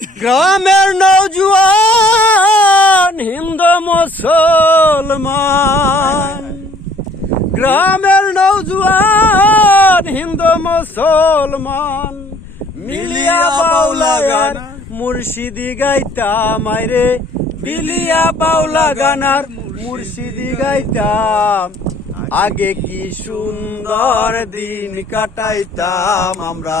গ্রামের নৌজুয়ান হিন্দু মুসলমান। গ্রামের নৌজুয়ান হিন্দু মুসলমান। মিলিয়া বাউলা গান মুর্শিদি গাইতা মাইরে। বিলিয়া বাউলা গানার মুর্শিদি গাইতাম আগে কি সুন্দর দিন কাটাইতাম আমরা।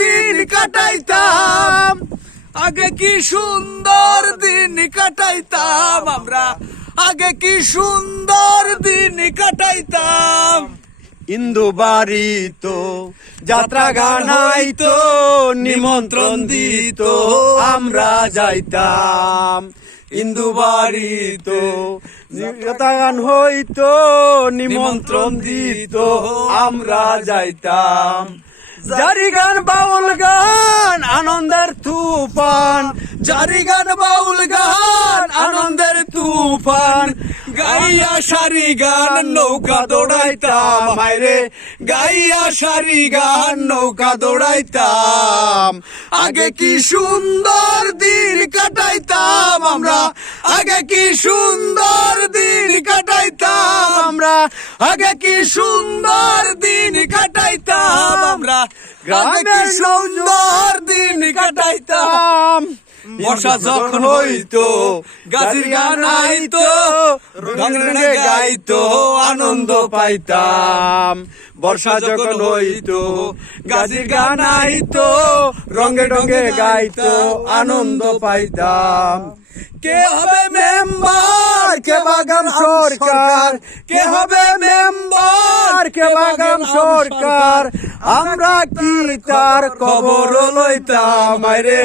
কাটাইতাম। আগে কি সুন্দর দিন কাটাইতাম আমরা। আগে কি সুন্দর দিন কাটাইতাম। ইন্দু বাড়ি তো, যাত্রা গানাই তো নিমন্ত্রণ দিত, আমরা যাইতাম। ইন্দু বাড়ি তো, যাত্রা গান হইতো, নিমন্ত্রণ দিত, আমরা যাইতাম। জারি গান, বাউল গান, আনন্দের তুফান। জারি গান, বাউল গান, আনন্দের তুফান। গাইয়া সারি গান, নৌকা দৌড়াইতাম। মাইরে গাইয়া সারি গান, নৌকা দৌড়াইতাম। আগে কি সুন্দর দিন কাটাইতাম আমরা। আগে কি সুন্দর দিন কাটাইতাম আমরা। আগে কি সুন্দর দিন কাটাইতাম আমরা কি সুন্দর দিন কাটাইতাম। বর্ষা যখন হইতো গাছির গান আইতো রঙে রঙে গাইতো আনন্দ পাইতাম। বর্ষা যখন হইতো গাছির গান আইতো রঙে রঙে গাইতো আনন্দ পাইতাম। কে হবে মেম্বার? কে বাগান সরকার? কে হবে কে বাগান সরকার। আমরা কি তার খবর লইতাম? আরে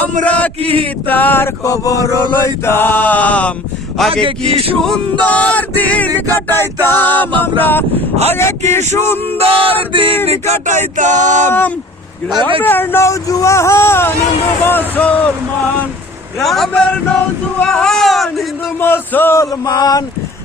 আমরা কি তার খবর লইতাম? আগে কি সুন্দর দিন কাটাইতাম আমরা? আগে কি সুন্দর দিন কাটাইতাম? গ্রামের নৌজুয়ান হিন্দু মুসলমান। গ্রামের নৌজুয়ান হিন্দু মুসলমান।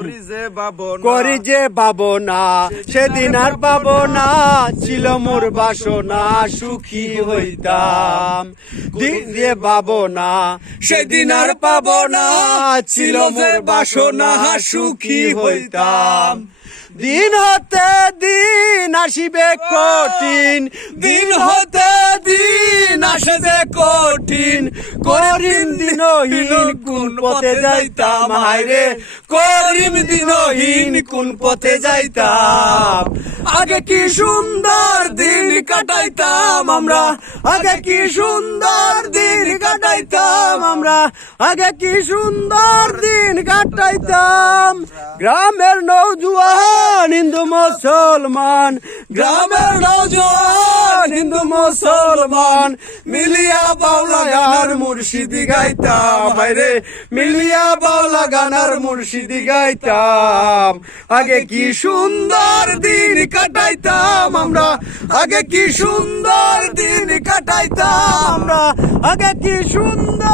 করি যে যে পাবো না সেদিন আর পাবো না ছিল মোর বাসনা, সুখী হইতাম। দিন দিয়ে পাবো না সেদিন আর পাবো না ছিল মোর বাসনা, সুখী হইতাম। দিন হতে দিন আসিবে কঠিন, দিন হতে দিন আসবে কঠিন, করিম দিনহীন কোন পথে যাইতাম? হায়রে, করিম দিনহীন কোন পথে যাইতাম? আগে কি সুন্দর দিন কাটাইতাম আমরা? আগে কি সুন্দর দিন কাটাইতাম আমরা? আগে কি সুন্দর দিন কাটাইতাম? গ্রামের নৌজুয়ান হিন্দু মুসলমান, গ্রামের নৌজুয়ান হিন্দু, মুসলমান, মিলিয়া বাউলা গানার মুর্শিদি গাইতাম। রে মিলিয়া বাউলা গানার মুর্শিদি গাইতাম। আগে কি সুন্দর দিন কাটাইতাম আমরা? আগে কি সুন্দর দিন কাটাইতাম আমরা? আগে কি সুন্দর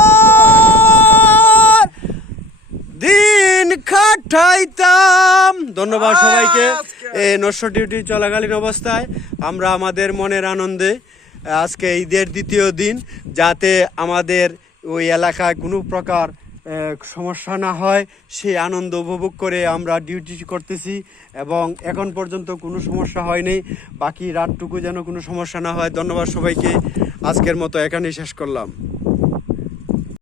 দিন কাটাইতাম। ধন্যবাদ সবাইকে। নশো ডিউটি চলাকালীন অবস্থায় আমরা আমাদের মনের আনন্দে আজকে ঈদের দ্বিতীয় দিন, যাতে আমাদের ওই এলাকায় কোনো প্রকার সমস্যা না হয়, সেই আনন্দ উপভোগ করে আমরা ডিউটি করতেছি এবং এখন পর্যন্ত কোনো সমস্যা হয়নি। বাকি রাতটুকু যেন কোনো সমস্যা না হয়। ধন্যবাদ সবাইকে। আজকের মতো এখানেই শেষ করলাম।